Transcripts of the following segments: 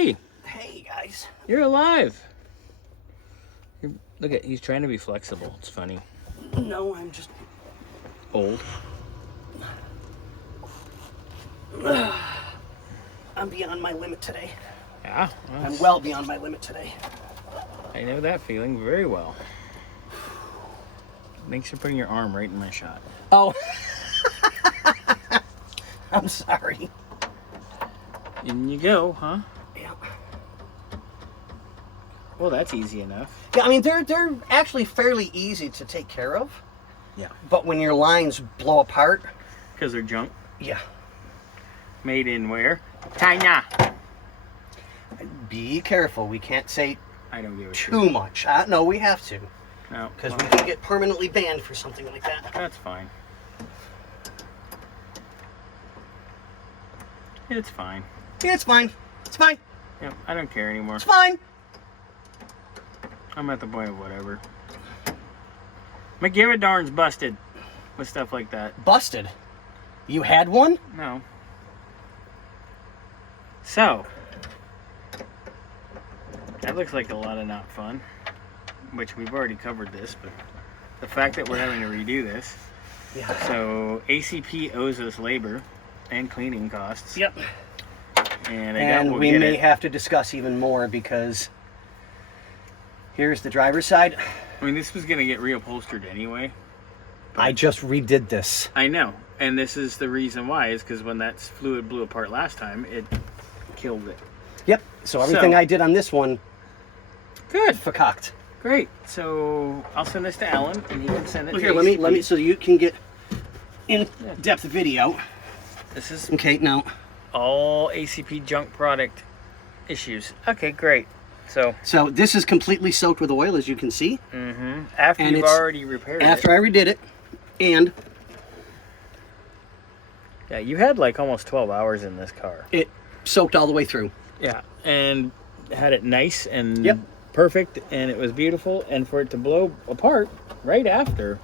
Scotty. Hey, guys. You're alive. Look at, he's trying to be flexible. It's funny. No, I'm just... Old. I'm beyond my limit today. Yeah. Well, I'm well beyond my limit today. I know that feeling very well. Thanks for putting your arm right in my shot. Oh. I'm sorry. In you go, huh? Yeah. Well, that's easy enough. Yeah, I mean, they're actually fairly easy to take care of. Yeah. But when your lines blow apart... Because they're junk. Yeah. Made in where? China. Be careful. We can't say I don't give a too much. No, we have to. No. Because we can get permanently banned for something like that. That's fine. It's fine. Yeah, it's fine. It's fine. Yep, I don't care anymore. It's fine. I'm at the point of whatever. McGiverndarn's busted with stuff like that. Busted? You had one? No. So, that looks like a lot of not fun, which we've already covered this, but the fact that we're having to redo this. Yeah. So, ACP owes us labor and cleaning costs. Yep. And we may have to discuss even more because here's the driver's side. I mean, this was going to get reupholstered anyway. I just redid this. I know. And this is the reason why, is because when that fluid blew apart last time, it killed it. Yep. So everything I did on this one, good, verkackt. Great. So I'll send this to Allan, and he can send it. Well, to here, ACP. let me, so you can get in-depth video. This is Okay. Now, all ACP junk product issues. Okay, great. So this is completely soaked with oil, as you can see. mm-hmm. After And you've it's already repaired after it. I redid it, and Yeah, you had like almost 12 hours in this car. it soaked all the way through. Yeah, and had it nice and Yep. perfect, and it was beautiful, and for it to blow apart right after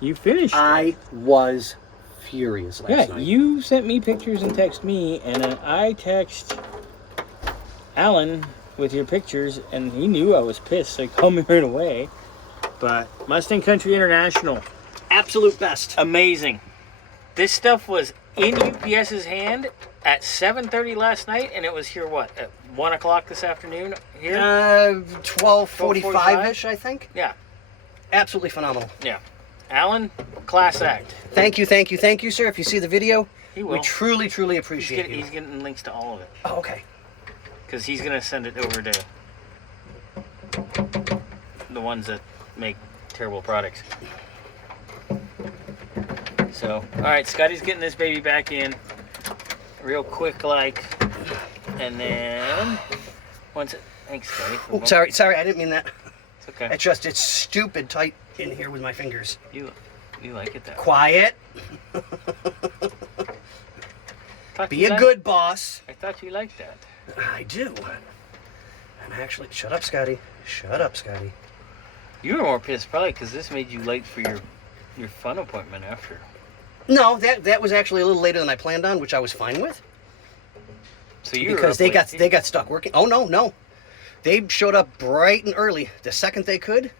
you finished. I was furious last night. You sent me pictures and text me, and then I text Allan with your pictures, and he knew I was pissed, so he called me right away. But Mustang Country International, Absolute best. amazing. This stuff was in UPS's hand at 7:30 last night, and it was here, what, at 1 o'clock this afternoon? Here? 12:45-ish, I think. Yeah. Absolutely phenomenal. Yeah. Allan, class act. Thank you, sir. If you see the video, He will. we truly appreciate He's you. getting links to all of it. Oh, okay. Because he's going to send it over to the ones that make terrible products. So, alright, Scotty's getting this baby back in real quick like. And then, once it... Thanks, Scotty. Oh, sorry, I didn't mean that. It's okay. It's stupid tight in here with my fingers. You like it that way. Quiet. Be a good boss. I thought you liked that. I do. And actually, shut up, Scotty. Shut up, Scotty. You were more pissed probably because this made you late for your fun appointment after. No, that was actually a little later than I planned on, which I was fine with. So you because they got stuck working. Oh no. They showed up bright and early. The second they could,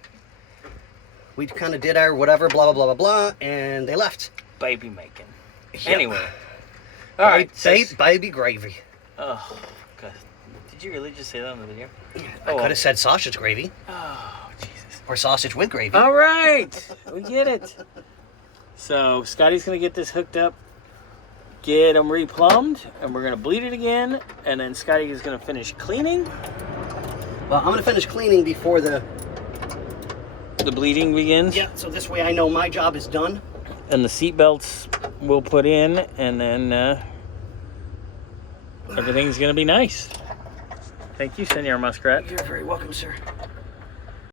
we kind of did our whatever, blah blah blah blah blah, and they left. Baby making. Yep. Anyway. All right. Baby gravy. Oh, God. Did you really just say that on the video? I could have said sausage gravy. Oh, Jesus. Or sausage with gravy. All right. We get it. So, Scotty's going to get this hooked up, get them replumbed, and we're going to bleed it again, and then Scotty is going to finish cleaning. Well, I'm going to finish cleaning before the bleeding begins. Yeah, so this way I know my job is done. And the seat belts we'll put in, and then everything's going to be nice. Thank you, Senor Muskrat. You're very welcome, sir.